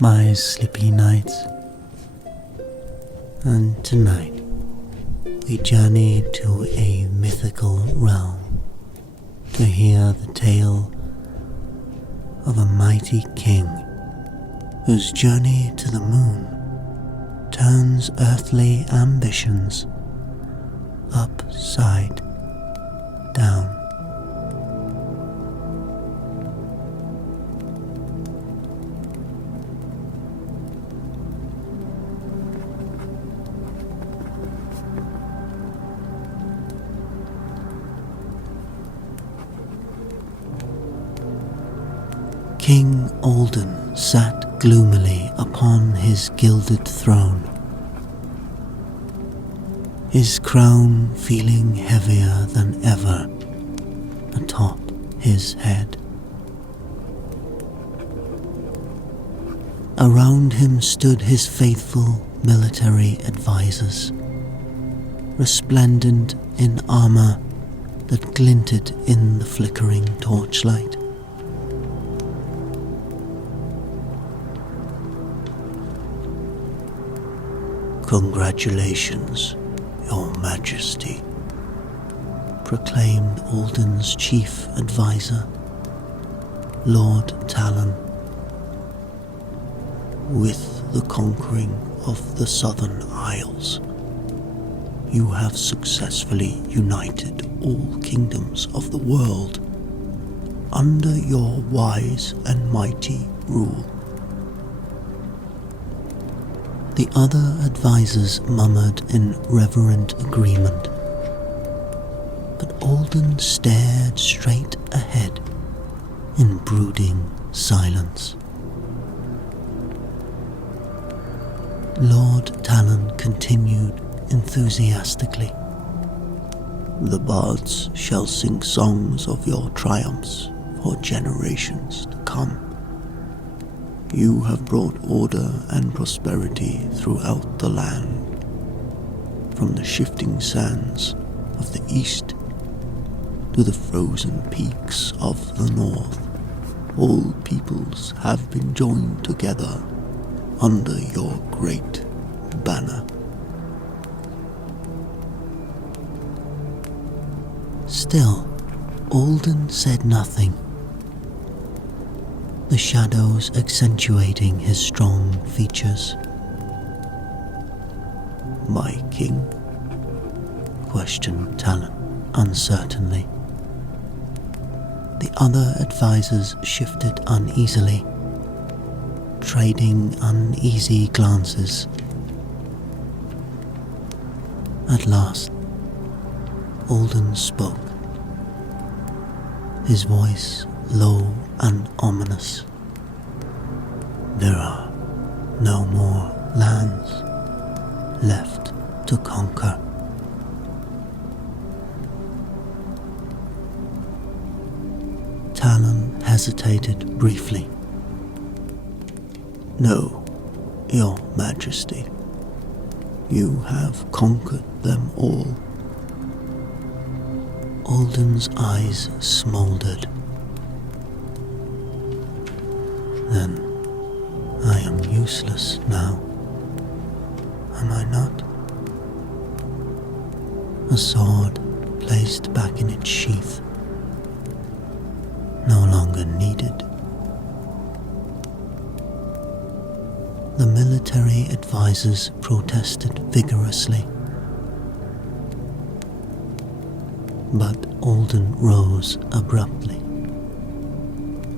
my sleepy nights, and tonight we journey to a mythical realm to hear the tale of a mighty king whose journey to the moon turns earthly ambitions upside down. King Alden sat gloomily upon his gilded throne, his crown feeling heavier than ever atop his head. Around him stood his faithful military advisors, resplendent in armor that glinted in the flickering torchlight. "Congratulations, Your Majesty," proclaimed Alden's chief advisor, Lord Talon. "With the conquering of the Southern Isles, you have successfully united all kingdoms of the world under your wise and mighty rule." The other advisors murmured in reverent agreement, but Alden stared straight ahead in brooding silence. Lord Talon continued enthusiastically. "The bards shall sing songs of your triumphs for generations to come. You have brought order and prosperity throughout the land. From the shifting sands of the east to the frozen peaks of the north, all peoples have been joined together under your great banner." Still, Alden said nothing, the shadows accentuating his strong features. "My king?" questioned Talon uncertainly. The other advisors shifted uneasily, trading uneasy glances. At last, Alden spoke, his voice low and ominous. "There are no more lands left to conquer." Talon hesitated briefly. "No, Your Majesty. You have conquered them all." Alden's eyes smoldered. "Then I am useless now, am I not? A sword placed back in its sheath, no longer needed." The military advisors protested vigorously, but Alden rose abruptly,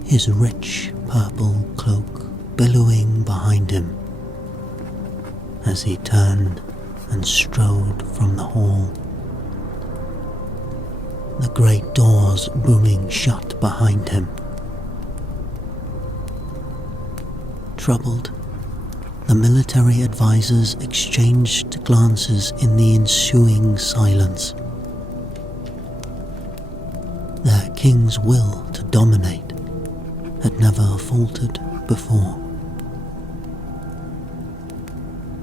his rich purple cloak billowing behind him as he turned and strode from the hall, the great doors booming shut behind him. Troubled, the military advisors exchanged glances in the ensuing silence. Their king's will to dominate had never faltered before.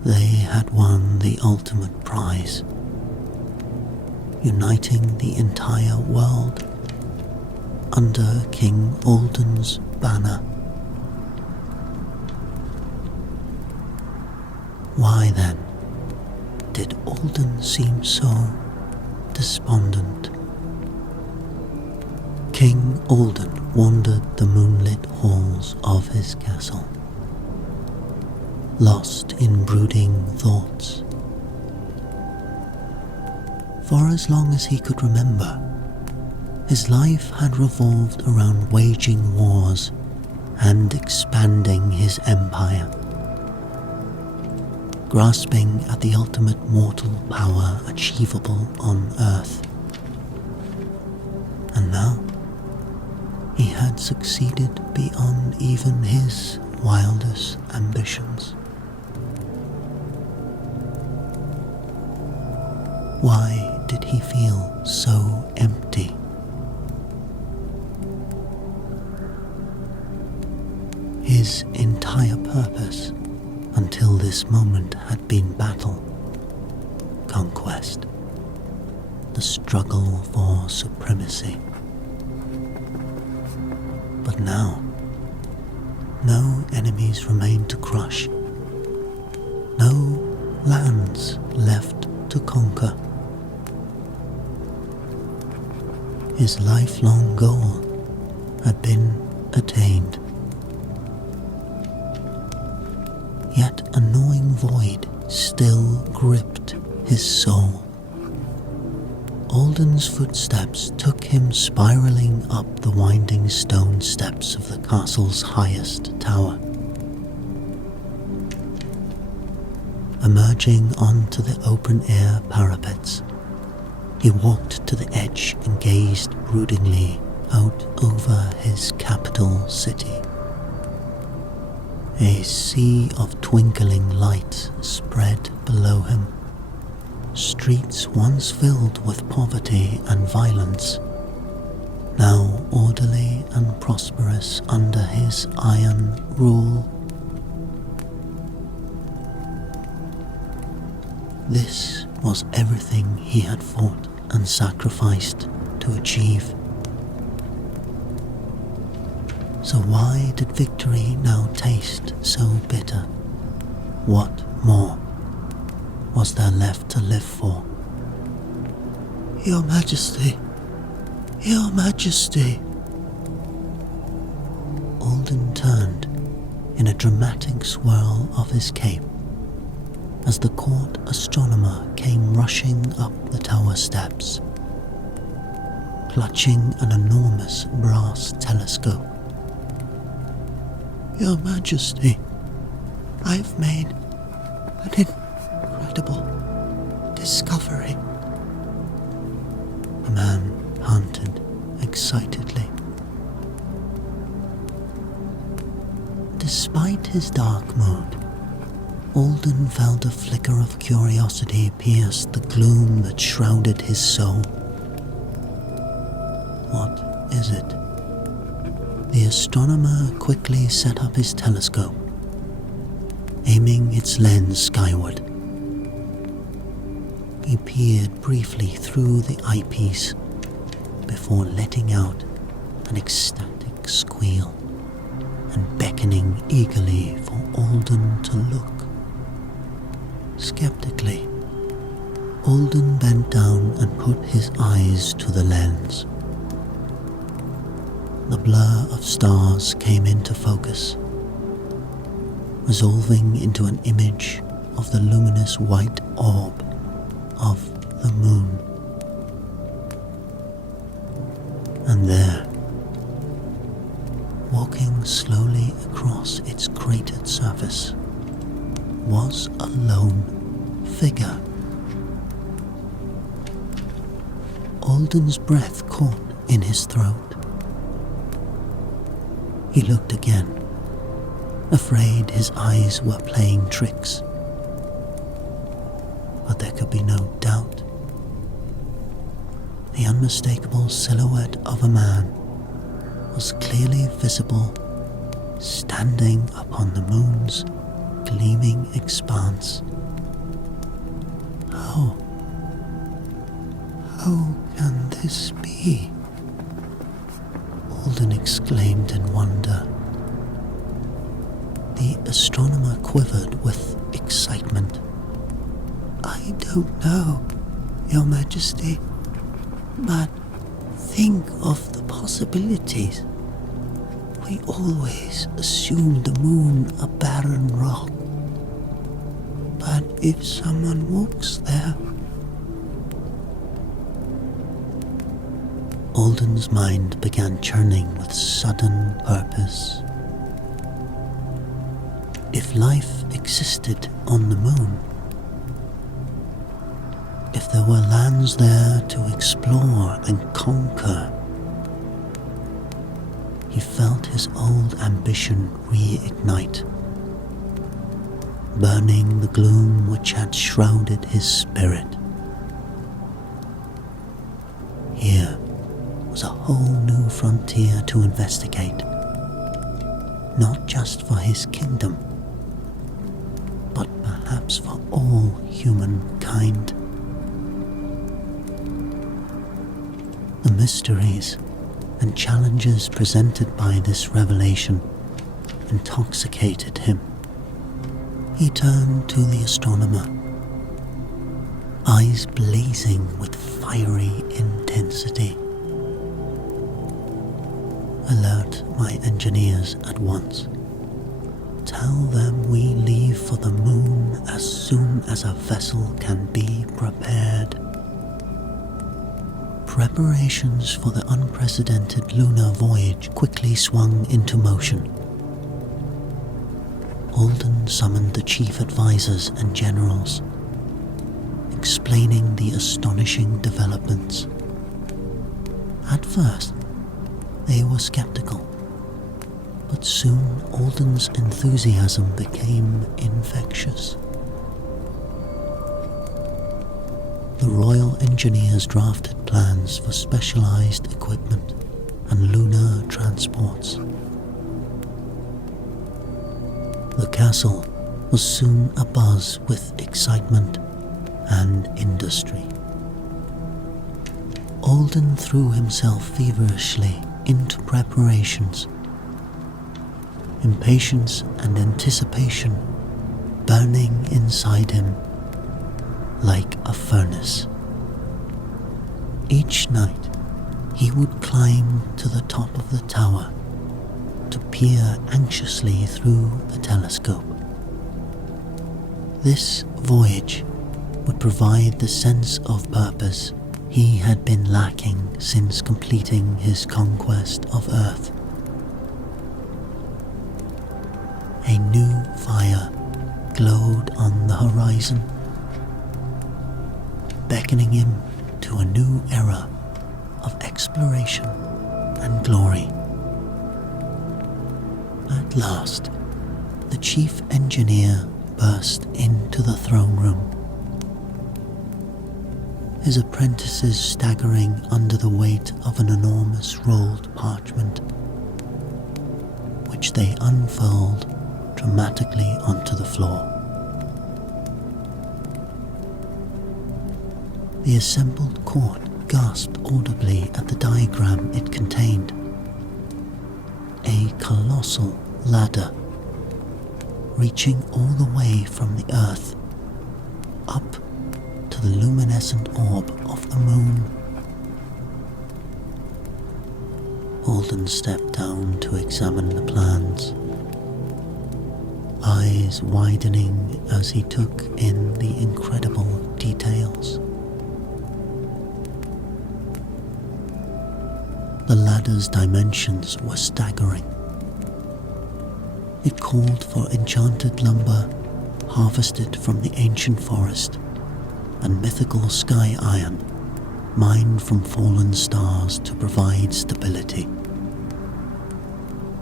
They had won the ultimate prize, uniting the entire world under King Alden's banner. Why then did Alden seem so despondent? King Alden wandered the moonlit halls of his castle, lost in brooding thoughts. For as long as he could remember, his life had revolved around waging wars and expanding his empire, grasping at the ultimate mortal power achievable on Earth. And now, he had succeeded beyond even his wildest ambitions. Why did he feel so empty? His entire purpose until this moment had been battle, conquest, the struggle for supremacy. But now, no enemies remained to crush, no lands left to conquer. His lifelong goal had been attained. Yet a gnawing void still gripped his soul. Alden's footsteps took him spiraling up the winding stone steps of the castle's highest tower. Emerging onto the open-air parapets, he walked to the edge and gazed broodingly out over his capital city. A sea of twinkling lights spread below him. Streets once filled with poverty and violence, now orderly and prosperous under his iron rule. This was everything he had fought and sacrificed to achieve. So why did victory now taste so bitter? What more was there left to live for? Your Majesty! Your Majesty! Alden turned in a dramatic swirl of his cape as the court astronomer came rushing up the tower steps, clutching an enormous brass telescope. Your Majesty, I've made an incredible discovery. The man panted excitedly. Despite his dark mood, Alden felt a flicker of curiosity pierce the gloom that shrouded his soul. What is it? The astronomer quickly set up his telescope, aiming its lens skyward. He peered briefly through the eyepiece before letting out an ecstatic squeal and beckoning eagerly for Alden to look. Skeptically, Alden bent down and put his eyes to the lens. The blur of stars came into focus, resolving into an image of the luminous white orb of the moon. And there, walking slowly across its cratered surface, was a lone figure. Alden's breath caught in his throat. He looked again, afraid his eyes were playing tricks. But there could be no doubt. The unmistakable silhouette of a man was clearly visible, standing upon the moon's gleaming expanse. How can this be? Alden exclaimed in wonder. The astronomer quivered with excitement. "I don't know, Your Majesty, but think of the possibilities. We always assumed the moon a barren rock. But if someone walks there..." Alden's mind began churning with sudden purpose. If life existed on the moon, if there were lands there to explore and conquer, he felt his old ambition reignite, burning the gloom which had shrouded his spirit. Here was a whole new frontier to investigate, not just for his kingdom, but perhaps for all humankind. The mysteries and challenges presented by this revelation intoxicated him. He turned to the astronomer, eyes blazing with fiery intensity. "Alert my engineers at once. Tell them we leave for the moon as soon as a vessel can be prepared." Preparations for the unprecedented lunar voyage quickly swung into motion. Alden summoned the chief advisors and generals, explaining the astonishing developments. At first, they were skeptical, but soon Alden's enthusiasm became infectious. The Royal Engineers drafted plans for specialized equipment and lunar transports. The castle was soon abuzz with excitement and industry. Alden threw himself feverishly into preparations, impatience and anticipation burning inside him like a furnace. Each night, he would climb to the top of the tower to peer anxiously through the telescope. This voyage would provide the sense of purpose he had been lacking since completing his conquest of Earth. A new fire glowed on the horizon, beckoning him to a new era of exploration and glory. At last, the chief engineer burst into the throne room, his apprentices staggering under the weight of an enormous rolled parchment, which they unfurled dramatically onto the floor. The assembled court gasped audibly at the diagram it contained. A colossal ladder, reaching all the way from the earth up to the luminescent orb of the moon. Alden stepped down to examine the plans, eyes widening as he took in the incredible details. The ladder's dimensions were staggering. It called for enchanted lumber harvested from the ancient forest and mythical sky iron mined from fallen stars to provide stability.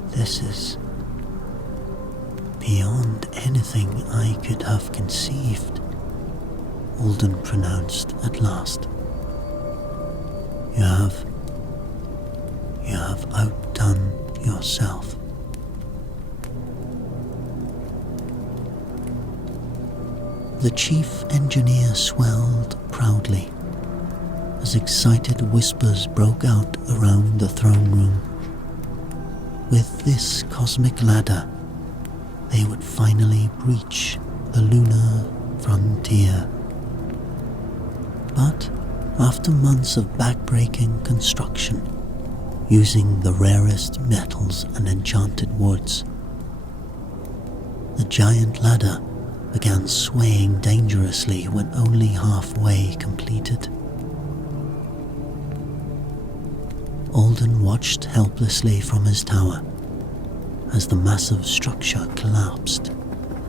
"This is beyond anything I could have conceived," Alden pronounced at last. You have outdone yourself." The chief engineer swelled proudly as excited whispers broke out around the throne room. With this cosmic ladder, they would finally breach the lunar frontier. But after months of backbreaking construction, using the rarest metals and enchanted woods, the giant ladder began swaying dangerously when only halfway completed. Alden watched helplessly from his tower as the massive structure collapsed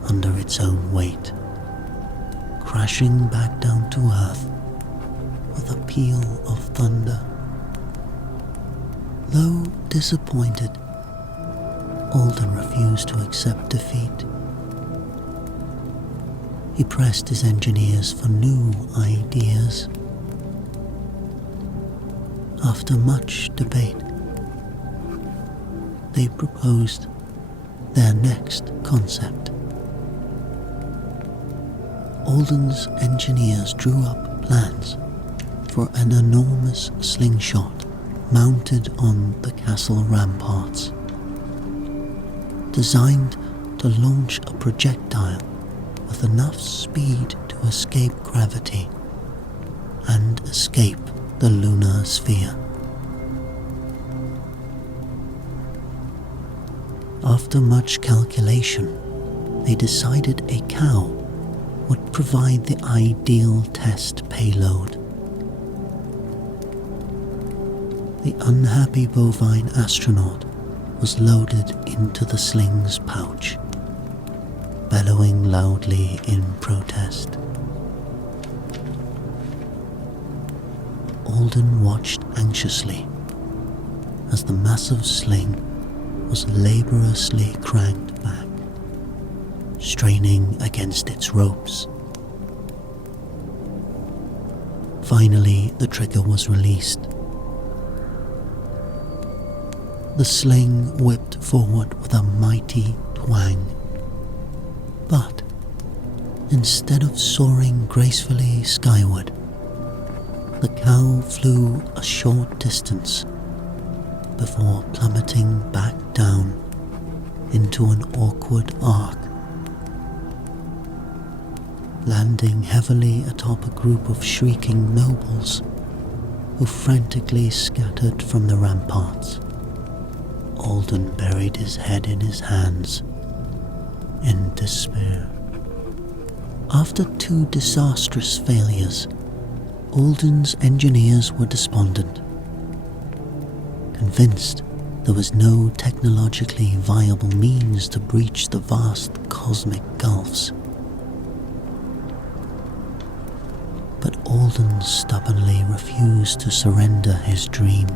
under its own weight, crashing back down to earth with a peal of thunder. Though disappointed, Alden refused to accept defeat. He pressed his engineers for new ideas. After much debate, they proposed their next concept. Alden's engineers drew up plans for an enormous slingshot mounted on the castle ramparts, designed to launch a projectile with enough speed to escape gravity and escape the lunar sphere. After much calculation, they decided a cow would provide the ideal test payload. The unhappy bovine astronaut was loaded into the sling's pouch, bellowing loudly in protest. Alden watched anxiously as the massive sling was laboriously cranked back, straining against its ropes. Finally, the trigger was released. The sling whipped forward with a mighty twang, but instead of soaring gracefully skyward, the cow flew a short distance before plummeting back down into an awkward arc, landing heavily atop a group of shrieking nobles who frantically scattered from the ramparts. Alden buried his head in his hands in despair. After 2 disastrous failures, Alden's engineers were despondent, convinced there was no technologically viable means to breach the vast cosmic gulfs. But Alden stubbornly refused to surrender his dream.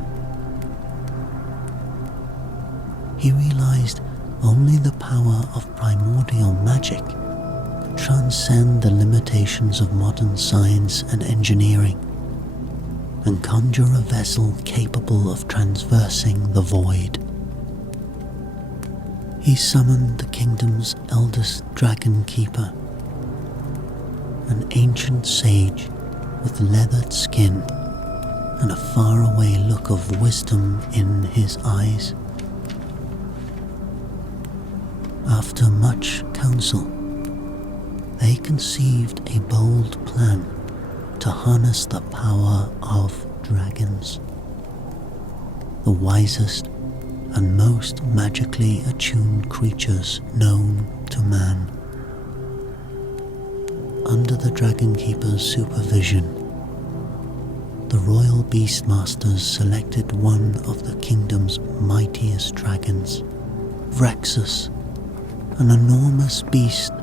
He realized only the power of primordial magic could transcend the limitations of modern science and engineering and conjure a vessel capable of traversing the void. He summoned the kingdom's eldest dragon keeper, an ancient sage with leathered skin and a faraway look of wisdom in his eyes. After much counsel, they conceived a bold plan to harness the power of dragons, the wisest and most magically attuned creatures known to man. Under the Dragon Keeper's supervision, the royal beastmasters selected one of the kingdom's mightiest dragons, Vrexus, an enormous beast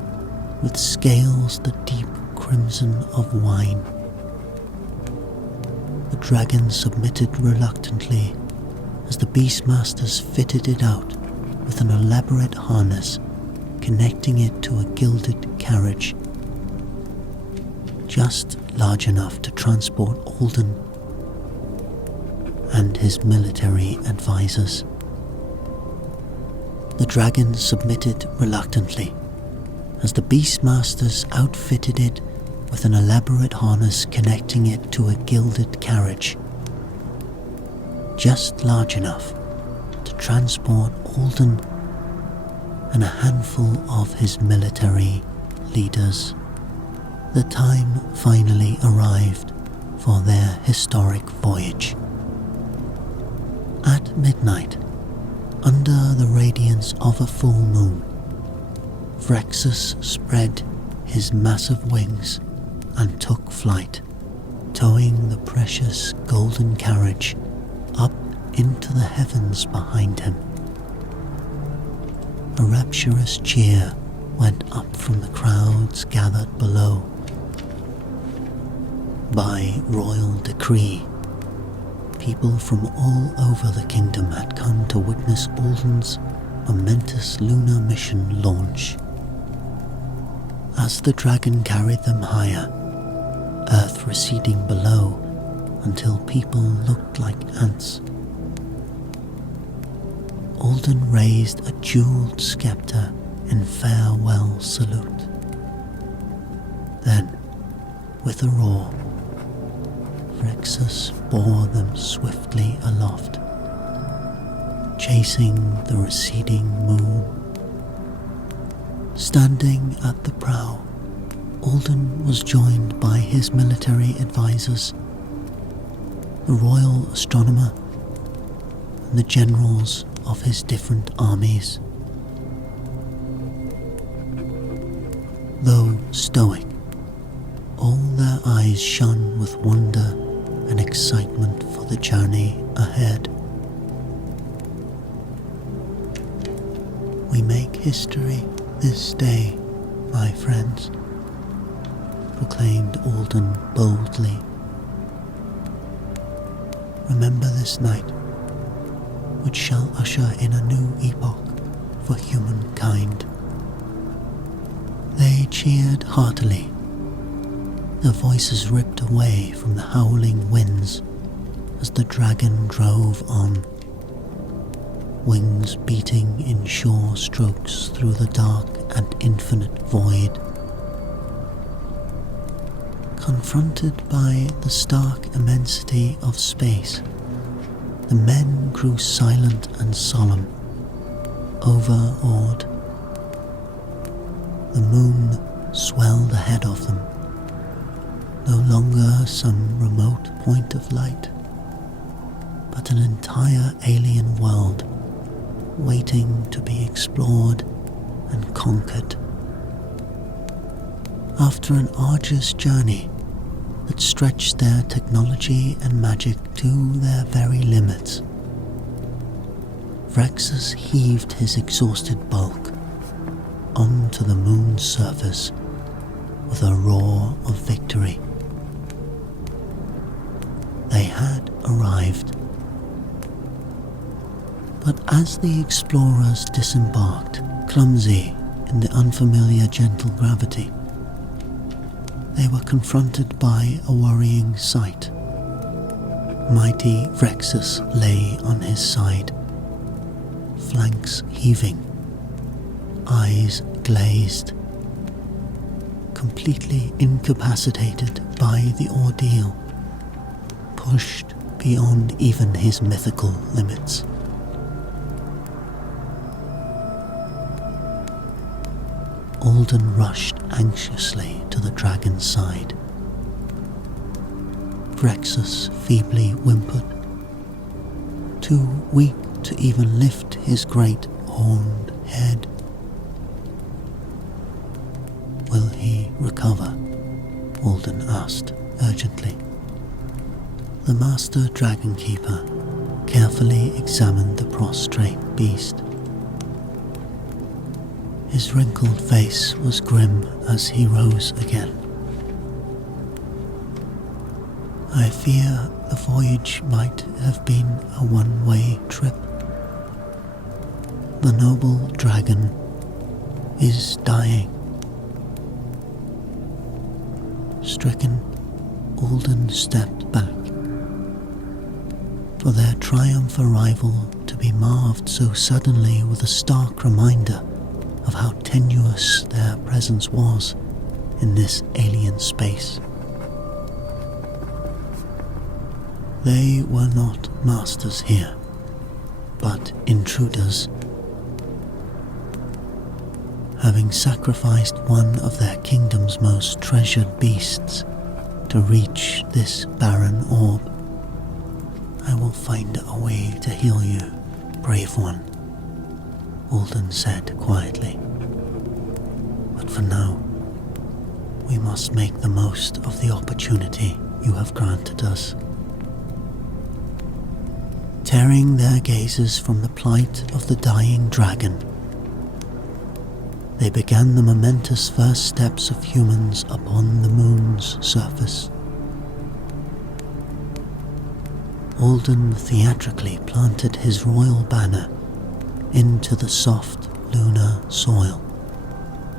with scales the deep crimson of wine. The dragon submitted reluctantly as the beastmasters fitted it out with an elaborate harness connecting it to a gilded carriage, just large enough to transport Alden and his military advisors. The dragon submitted reluctantly as the beastmasters outfitted it with an elaborate harness connecting it to a gilded carriage, just large enough to transport Alden and a handful of his military leaders, the time finally arrived for their historic voyage. At midnight, under the radiance of a full moon, Vrexus spread his massive wings and took flight, towing the precious golden carriage up into the heavens behind him. A rapturous cheer went up from the crowds gathered below. By royal decree, people from all over the kingdom had come to witness Alden's momentous lunar mission launch. As the dragon carried them higher, Earth receding below until people looked like ants, Alden raised a jeweled scepter in farewell salute. Then, with a roar, Vrexus bore them swiftly aloft, chasing the receding moon. Standing at the prow, Alden was joined by his military advisors, the royal astronomer, and the generals of his different armies. Though stoic, all their eyes shone with wonder and excitement for the journey ahead. We make history this day, my friends, proclaimed Alden boldly. Remember this night, which shall usher in a new epoch for humankind. They cheered heartily, their voices ripped away from the howling winds as the dragon drove on, wings beating in sure strokes through the dark and infinite void. Confronted by the stark immensity of space, the men grew silent and solemn, overawed. The moon swelled ahead of them, no longer some remote point of light, but an entire alien world waiting to be explored and conquered. After an arduous journey that stretched their technology and magic to their very limits, Vrexus heaved his exhausted bulk onto the moon's surface with a roar of victory. They had arrived. But as the explorers disembarked, clumsy in the unfamiliar gentle gravity, they were confronted by a worrying sight. Mighty Vrexus lay on his side, flanks heaving, eyes glazed, completely incapacitated by the ordeal, pushed beyond even his mythical limits. Alden rushed anxiously to the dragon's side. Vrexus feebly whimpered, too weak to even lift his great horned head. Will he recover? Alden asked urgently. The master dragon keeper carefully examined the prostrate beast. His wrinkled face was grim as he rose again. I fear the voyage might have been a one-way trip. The noble dragon is dying. Stricken, Alden stepped back. For their triumph arrival to be marred so suddenly with a stark reminder of how tenuous their presence was in this alien space. They were not masters here, but intruders. having sacrificed one of their kingdom's most treasured beasts to reach this barren orb. I will find a way to heal you, brave one, Alden said quietly. But for now, we must make the most of the opportunity you have granted us. Tearing their gazes from the plight of the dying dragon, they began the momentous first steps of humans upon the moon's surface. Alden theatrically planted his royal banner into the soft lunar soil.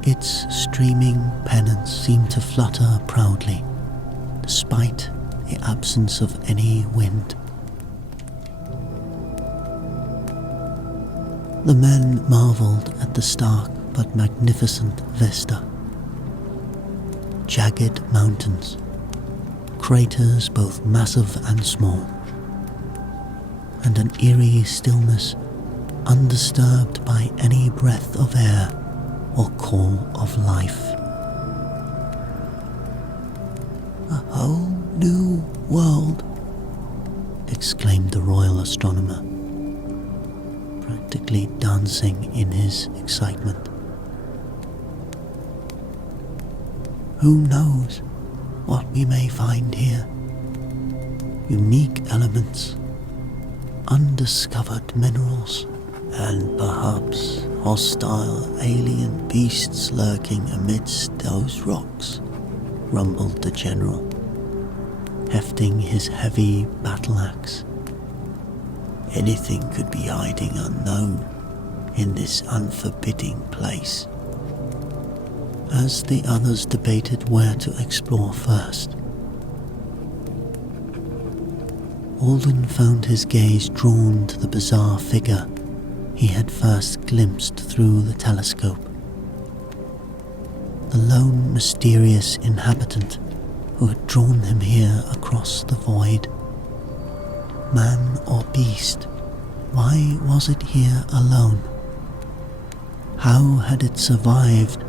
Its streaming pennants seemed to flutter proudly, despite the absence of any wind. The men marveled at the stark but magnificent vista. Jagged mountains, craters both massive and small, and an eerie stillness undisturbed by any breath of air or call of life. A whole new world, exclaimed the royal astronomer, practically dancing in his excitement. Who knows what we may find here? Unique elements, undiscovered minerals, and perhaps hostile alien beasts lurking amidst those rocks, rumbled the general, hefting his heavy battle axe. Anything could be hiding unknown in this unforbidding place. As the others debated where to explore first, Alden found his gaze drawn to the bizarre figure he had first glimpsed through the telescope. The lone, mysterious inhabitant who had drawn him here across the void. Man or beast, why was it here alone? How had it survived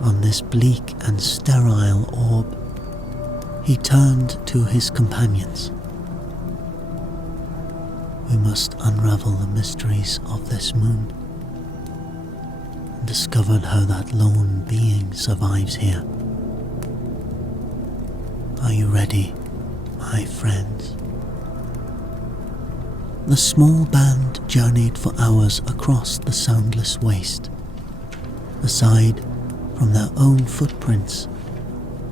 on this bleak and sterile orb? He turned to his companions. We must unravel the mysteries of this moon, and discover how that lone being survives here. Are you ready, my friends? The small band journeyed for hours across the soundless waste. Aside from their own footprints,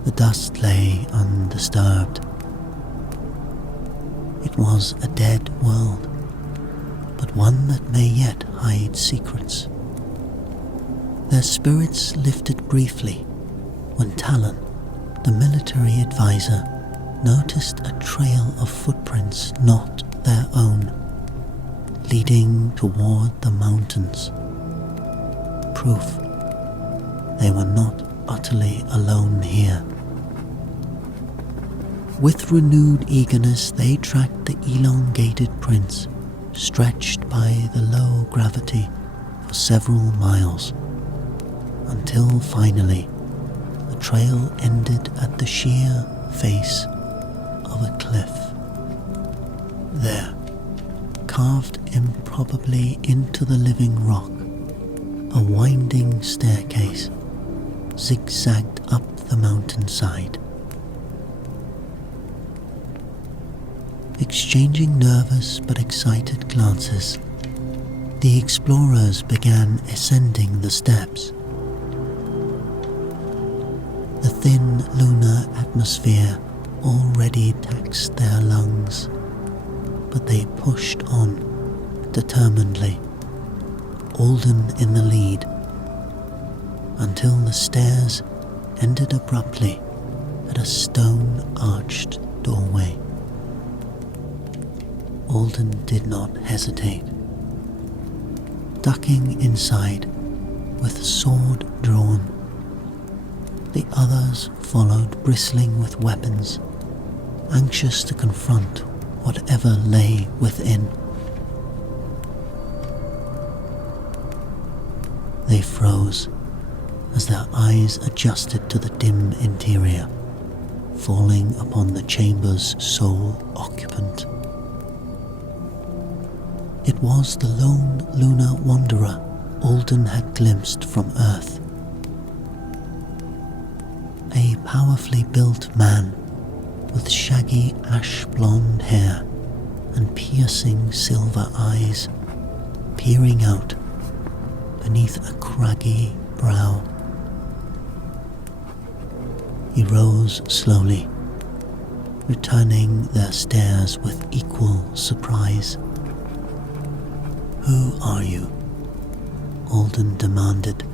the dust lay undisturbed. It was a dead world, but one that may yet hide secrets. Their spirits lifted briefly when Talon, the military advisor, noticed a trail of footprints not their own, leading toward the mountains. Proof they were not utterly alone here. With renewed eagerness, they tracked the elongated prints, stretched by the low gravity for several miles, until finally the trail ended at the sheer face of a cliff. There, carved improbably into the living rock, a winding staircase zigzagged up the mountainside. Exchanging nervous but excited glances, the explorers began ascending the steps. The thin lunar atmosphere already taxed their lungs, but they pushed on determinedly, Alden in the lead, until the stairs ended abruptly at a stone-arched doorway. Alden did not hesitate. Ducking inside, with sword drawn, the others followed, bristling with weapons, anxious to confront whatever lay within. They froze as their eyes adjusted to the dim interior, falling upon the chamber's sole occupant. It was the lone lunar wanderer Alden had glimpsed from Earth. A powerfully built man with shaggy ash-blonde hair and piercing silver eyes peering out beneath a craggy brow. He rose slowly, returning their stares with equal surprise. "Who are you?" Alden demanded,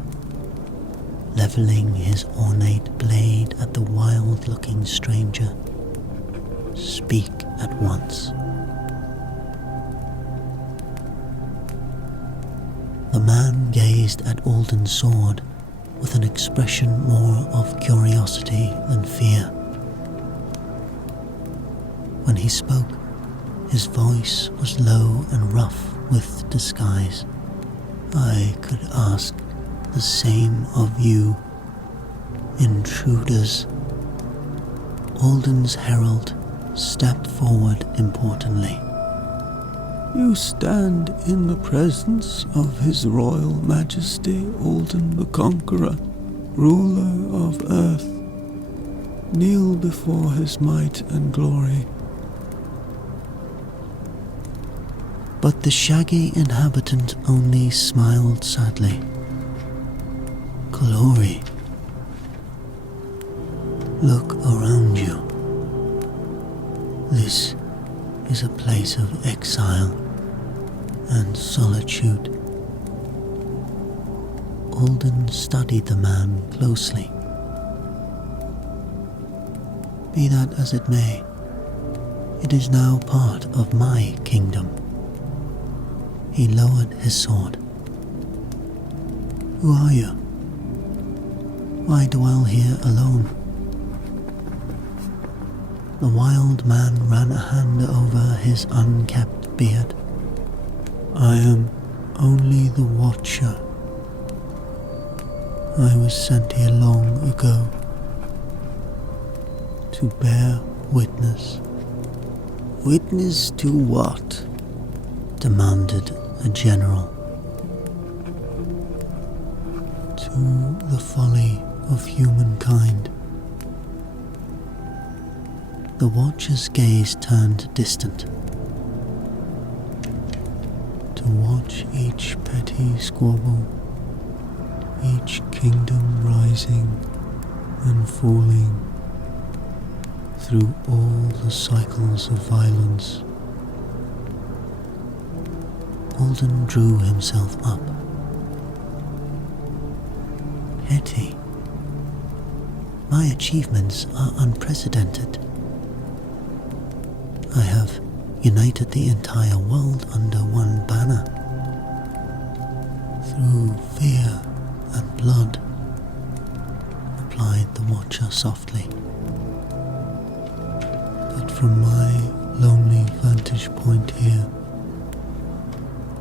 leveling his ornate blade at the wild-looking stranger. "Speak at once." The man gazed at Alden's sword with an expression more of curiosity than fear. When he spoke, his voice was low and rough with disguise. "I could ask the same of you, intruders." Alden's herald stepped forward importantly. "You stand in the presence of His Royal Majesty Alden the Conqueror, ruler of Earth. Kneel before his might and glory." But the shaggy inhabitant only smiled sadly. "Glory? Look around you. This is a place of exile and solitude." Alden studied the man closely. "Be that as it may, it is now part of my kingdom." He lowered his sword. "Who are you? Why dwell here alone?" The wild man ran a hand over his unkempt beard. "I am only the Watcher. I was sent here long ago to bear witness." "Witness to what?" demanded a general. "To the folly of humankind." The Watcher's gaze turned distant. "To watch each petty squabble, each kingdom rising and falling through all the cycles of violence." Alden drew himself up. "Petty? My achievements are unprecedented. I have united the entire world under one banner. Through fear and blood," replied the Watcher softly. "But from my lonely vantage point here,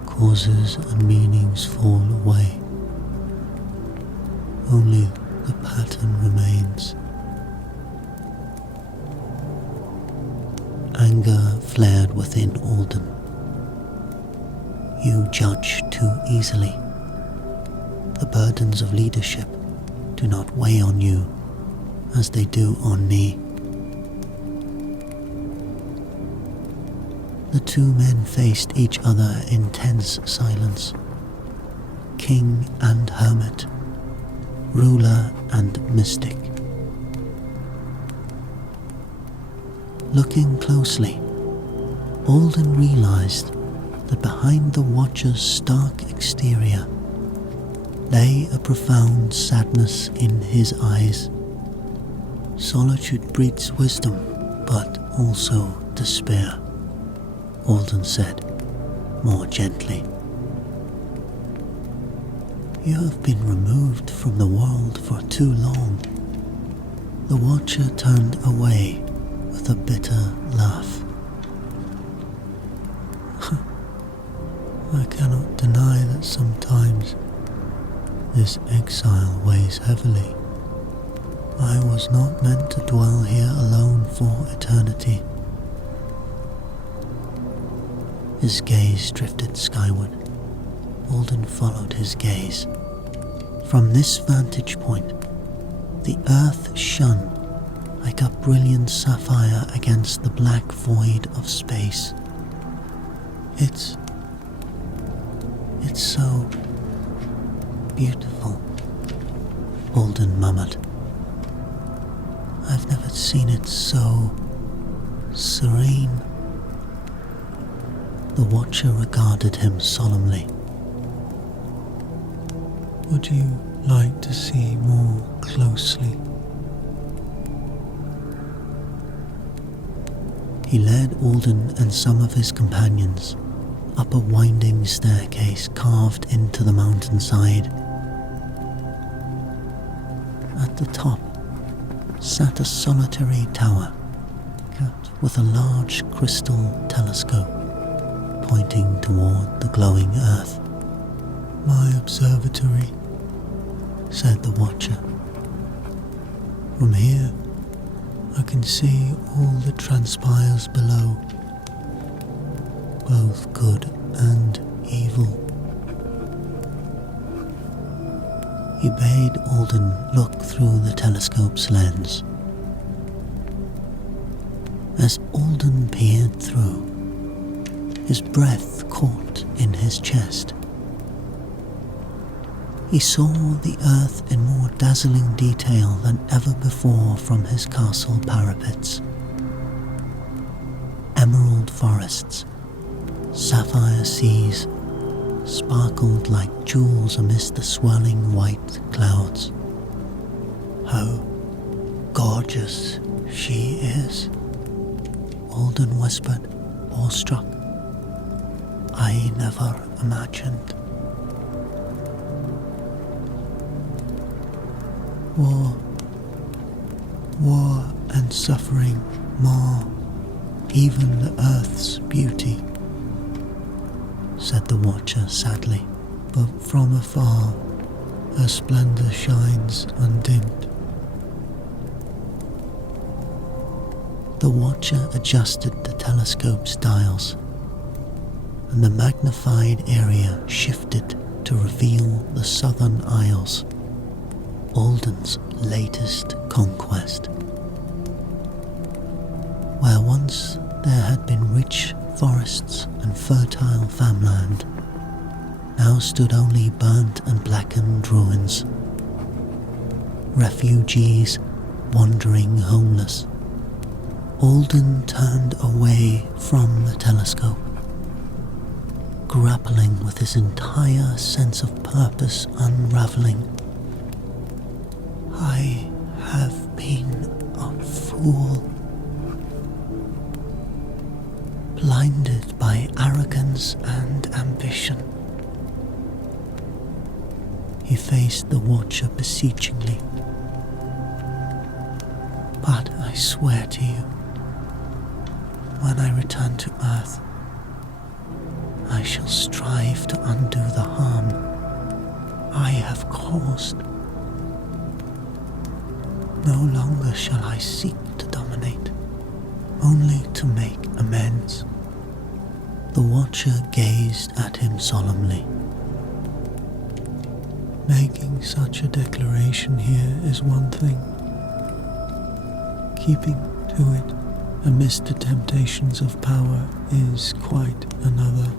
causes and meanings fall away. Only the pattern remains." Anger flared within Alden. "You judge too easily. The burdens of leadership do not weigh on you as they do on me." The two men faced each other in tense silence. King and hermit, ruler and mystic. Looking closely, Alden realized that behind the Watcher's stark exterior lay a profound sadness in his eyes. "Solitude breeds wisdom, but also despair," Alden said, more gently. "You have been removed from the world for too long." The Watcher turned away with a bitter laugh. "I cannot deny that sometimes This exile weighs heavily. I was not meant to dwell here alone for eternity. His gaze drifted skyward. Alden followed his gaze. From this vantage point, the earth shone like a brilliant sapphire against the black void of space. It's so beautiful, Alden murmured. I've never seen it so serene. The watcher regarded him solemnly. Would you like to see more closely? He led Alden and some of his companions up a winding staircase carved into the mountainside. At the top sat a solitary tower, capped with a large crystal telescope pointing toward the glowing earth. My observatory, said the watcher. From here, I can see all that transpires below, both good and evil. He bade Alden look through the telescope's lens. As Alden peered through, his breath caught in his chest. He saw the earth in more dazzling detail than ever before from his castle parapets. Emerald forests, sapphire seas, sparkled like jewels amidst the swirling white clouds. How gorgeous she is, Alden whispered, awestruck. I never imagined. War and suffering mar even the earth's beauty, said the watcher sadly, but from afar her splendor shines undimmed. The watcher adjusted the telescope's dials, and the magnified area shifted to reveal the southern isles, Alden's latest conquest. Where once there had been rich forests and fertile farmland, now stood only burnt and blackened ruins. Refugees wandering homeless. Alden turned away from the telescope, grappling with his entire sense of purpose unraveling. I have been a fool, blinded by arrogance and ambition. He faced the watcher beseechingly. But I swear to you, when I return to Earth, I shall strive to undo the harm I have caused. No longer shall I seek to dominate, only to make amends. The watcher gazed at him solemnly. Making such a declaration here is one thing. Keeping to it amidst the temptations of power is quite another.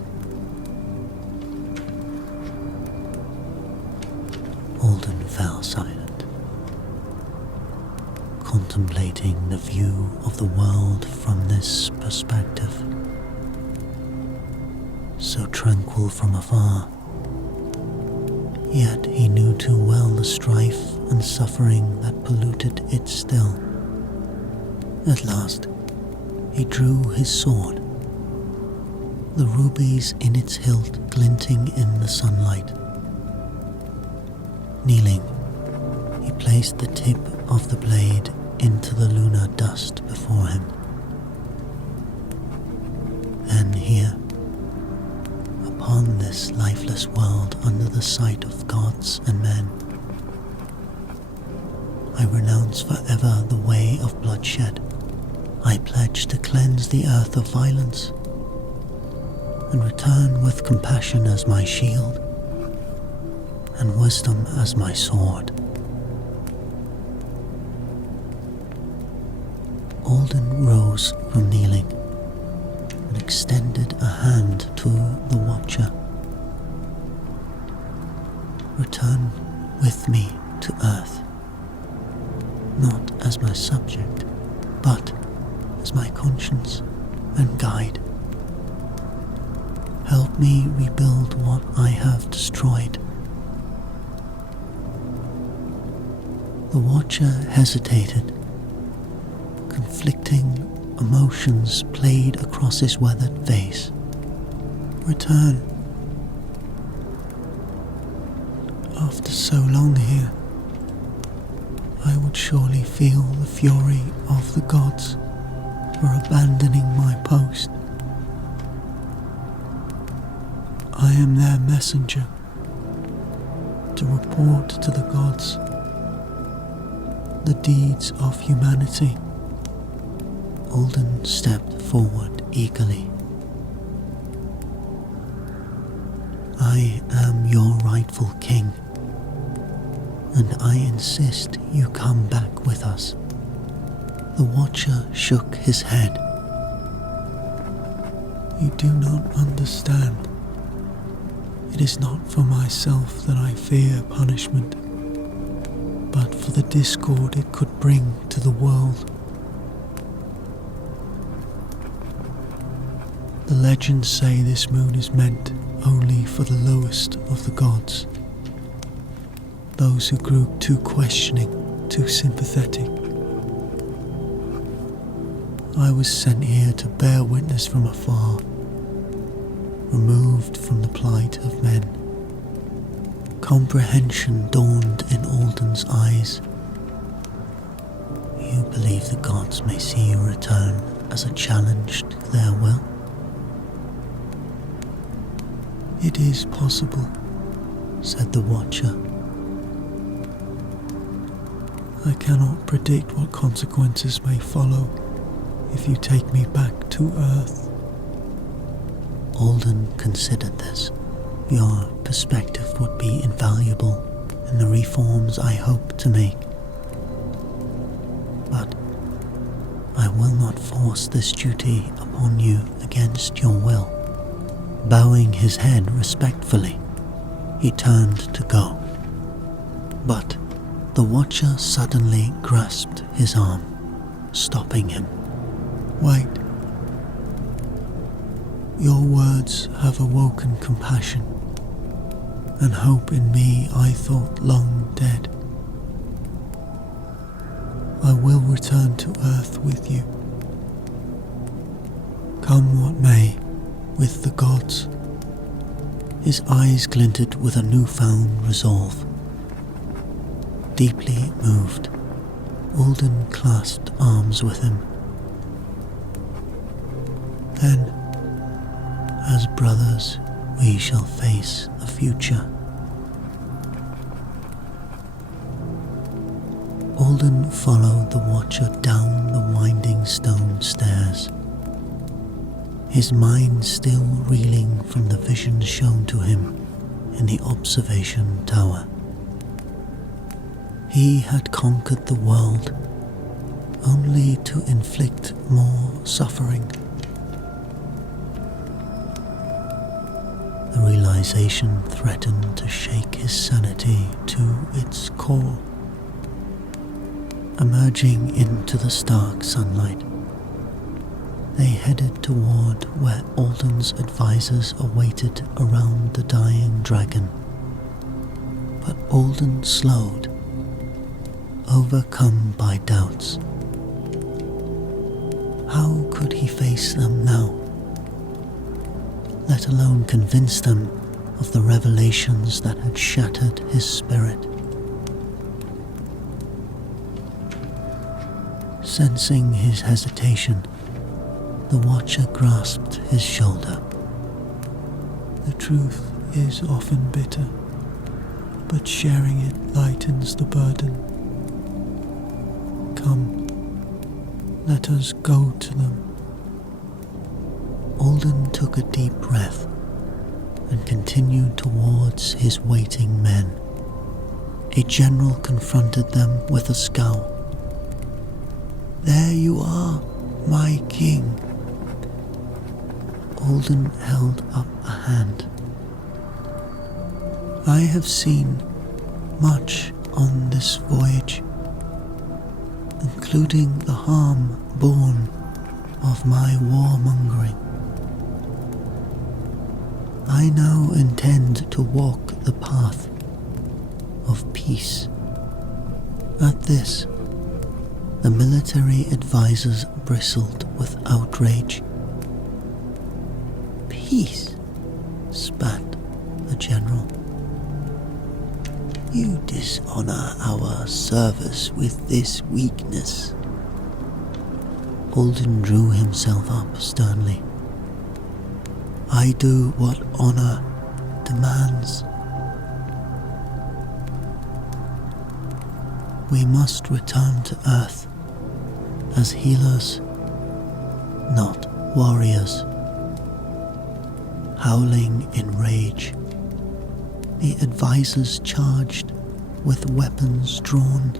Alden fell silent, contemplating the view of the world from this perspective. So tranquil from afar, yet he knew too well the strife and suffering that polluted it still. At last, he drew his sword, the rubies in its hilt glinting in the sunlight. Kneeling, he placed the tip of the blade into the lunar dust before him. And here, upon this this lifeless world under the sight of gods and men. I renounce forever the way of bloodshed. I pledge to cleanse the earth of violence and return with compassion as my shield and wisdom as my sword. Alden rose from kneeling and extended a hand to the Watcher. Return with me to Earth, not as my subject, but as my conscience and guide. Help me rebuild what I have destroyed. The Watcher hesitated. Conflicting emotions played across his weathered face. Return. After so long here, I would surely feel the fury of the gods for abandoning my post. I am their messenger to report to the gods the deeds of humanity. Alden stepped forward eagerly. I am your rightful king, and I insist you come back with us. The Watcher shook his head. You do not understand. It is not for myself that I fear punishment, but for the discord it could bring to the world. The legends say this moon is meant only for the lowest of the gods, those who grew too questioning, too sympathetic. I was sent here to bear witness from afar, removed from the plight of men. Comprehension dawned in Alden's eyes. You believe the gods may see you return as a challenge to their will? It is possible, said the Watcher. I cannot predict what consequences may follow if you take me back to Earth. Alden considered this. Your perspective would be invaluable in the reforms I hope to make. But I will not force this duty upon you against your will. Bowing his head respectfully, he turned to go. But the Watcher suddenly grasped his arm, stopping him. Wait. Your words have awoken compassion and hope in me I thought long dead. I will return to Earth with you. Come what may, with the gods. His eyes glinted with a newfound resolve. Deeply moved, Alden clasped arms with him. Then, as brothers, we shall face the future. Alden followed the Watcher down the winding stone stairs, his mind still reeling from the visions shown to him in the observation tower. He had conquered the world only to inflict more suffering. The realization threatened to shake his sanity to its core. Emerging into the stark sunlight, they headed toward where Alden's advisors awaited around the dying dragon. But Alden slowed, overcome by doubts. How could he face them now, let alone convince them of the revelations that had shattered his spirit? Sensing his hesitation, the Watcher grasped his shoulder. The truth is often bitter, but sharing it lightens the burden. Come, let us go to them. Alden took a deep breath and continued towards his waiting men. A general confronted them with a scowl. "There you are, my king." Alden held up a hand. "I have seen much on this voyage, including the harm born of my warmongering. I now intend to walk the path of peace." At this, the military advisors bristled with outrage. "Peace?" spat the general. "You dishonor our service with this weakness." Alden drew himself up sternly. "I do what honor demands. We must return to Earth as healers, not warriors." Howling in rage, the advisors charged with weapons drawn.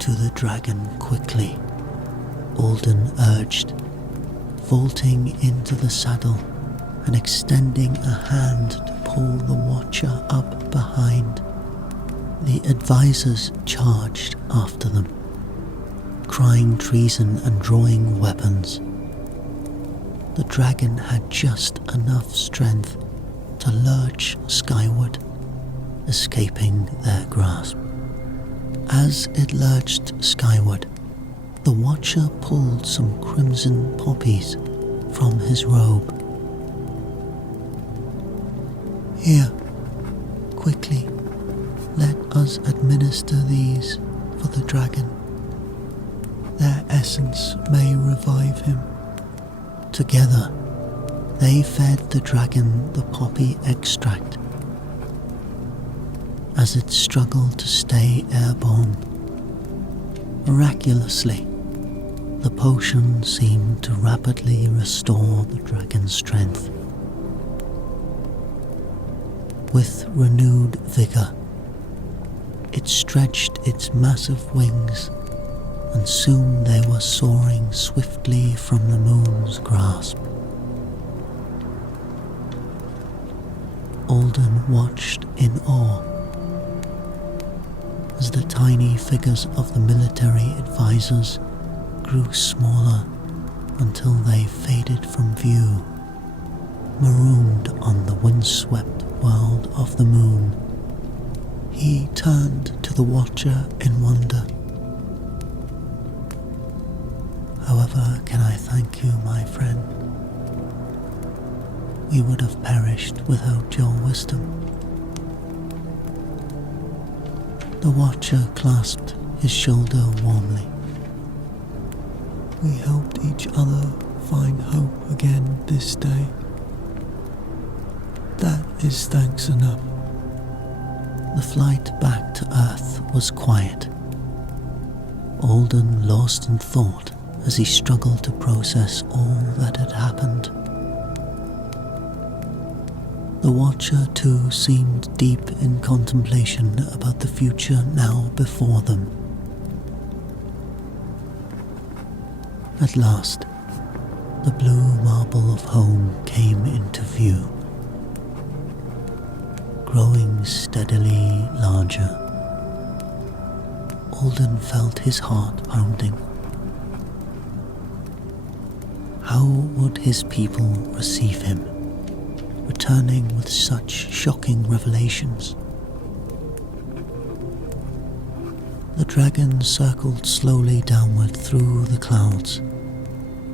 "To the dragon quickly," Alden urged, vaulting into the saddle and extending a hand to pull the watcher up behind. The advisors charged after them, crying treason and drawing weapons. The dragon had just enough strength to lurch skyward, escaping their grasp. As it lurched skyward, the watcher pulled some crimson poppies from his robe. "Here, quickly, let us administer these for the dragon. Their essence may revive him." Together, they fed the dragon the poppy extract. As it struggled to stay airborne, miraculously, the potion seemed to rapidly restore the dragon's strength. With renewed vigor, it stretched its massive wings, and soon they were soaring swiftly from the moon's grasp. Alden watched in awe as the tiny figures of the military advisors grew smaller until they faded from view, marooned on the windswept world of the moon. He turned to the watcher in wonder. "However can I thank you, my friend? We would have perished without your wisdom." The watcher clasped his shoulder warmly. "We helped each other find hope again this day. That is thanks enough." The flight back to Earth was quiet. Alden lost in thought as he struggled to process all that had happened. The watcher too seemed deep in contemplation about the future now before them. At last, the blue marble of home came into view, growing steadily larger. Alden felt his heart pounding. How would his people receive him, returning with such shocking revelations? The dragon circled slowly downward through the clouds,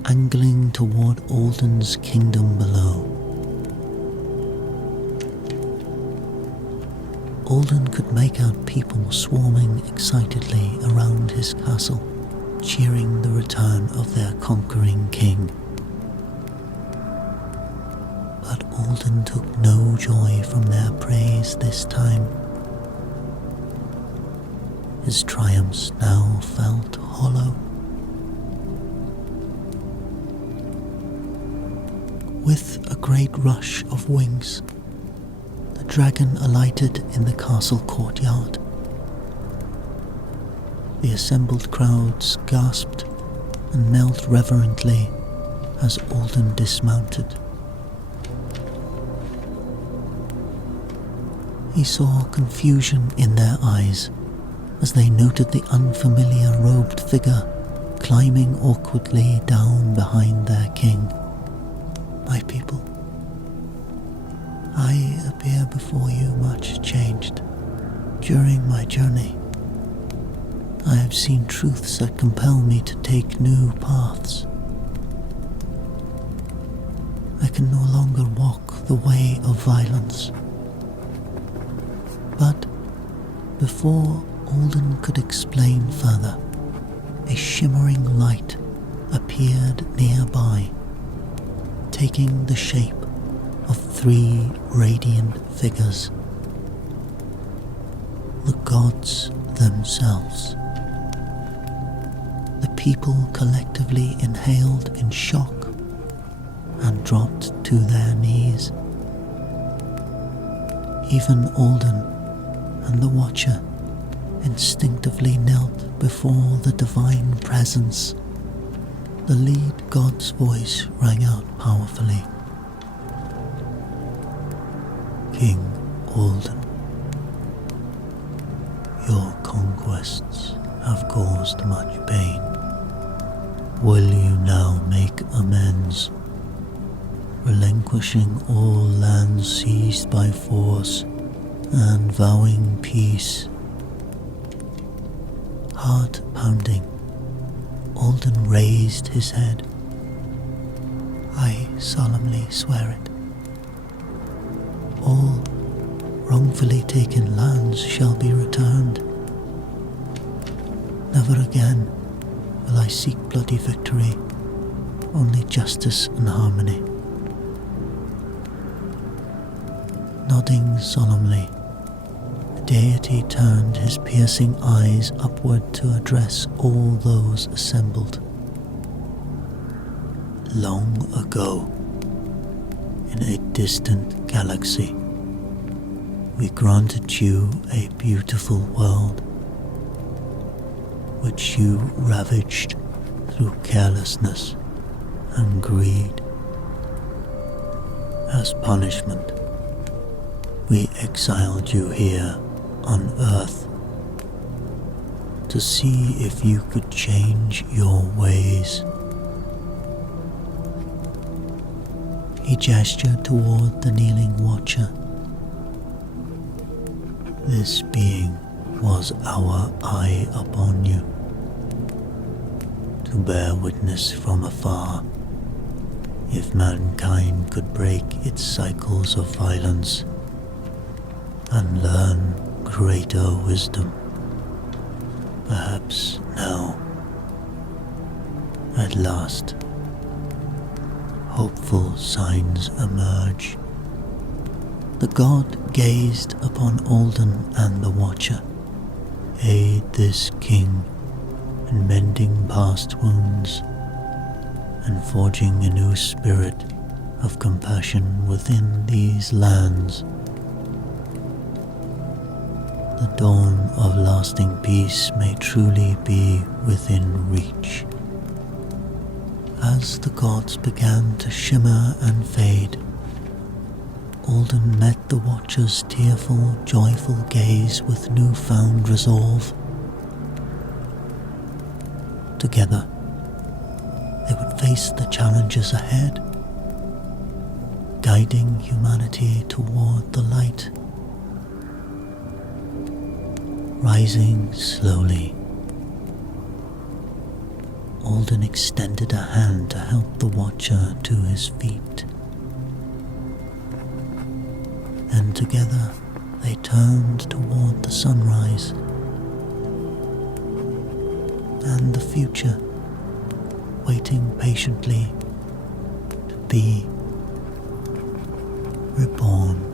angling toward Alden's kingdom below. Alden could make out people swarming excitedly around his castle, cheering the return of their conquering king. But Alden took no joy from their praise this time. His triumphs now felt hollow. With a great rush of wings, the dragon alighted in the castle courtyard. The assembled crowds gasped and knelt reverently as Alden dismounted. He saw confusion in their eyes as they noted the unfamiliar robed figure climbing awkwardly down behind their king. My people, I appear before you much changed. During my journey, I have seen truths that compel me to take new paths. I can no longer walk the way of violence. But before Alden could explain further, a shimmering light appeared nearby, taking the shape of 3 radiant figures, the gods themselves. The people collectively inhaled in shock and dropped to their knees. Even Alden and the Watcher instinctively knelt before the divine presence. The lead god's voice rang out powerfully. King Alden, your conquests have caused much pain. Will you now make amends, relinquishing all lands seized by force and vowing peace? Heart pounding, Alden raised his head. I solemnly swear it. All wrongfully taken lands shall be returned. Never again will I seek bloody victory, only justice and harmony. Nodding solemnly, the deity turned his piercing eyes upward to address all those assembled. Long ago, in a distant galaxy, we granted you a beautiful world, which you ravaged through carelessness and greed. As punishment, we exiled you here on Earth to see if you could change your ways. He gestured toward the kneeling Watcher. This being was our eye upon you, to bear witness from afar if mankind could break its cycles of violence and learn greater wisdom. Perhaps now, at last, hopeful signs emerge. The god gazed upon Alden and the Watcher. Aid this king in mending past wounds and forging a new spirit of compassion within these lands. The dawn of lasting peace may truly be within reach. As the gods began to shimmer and fade, Alden met the Watcher's tearful, joyful gaze with newfound resolve. Together, they would face the challenges ahead, guiding humanity toward the light. Rising slowly, Alden extended a hand to help the Watcher to his feet. And together they turned toward the sunrise and the future, waiting patiently to be. reborn.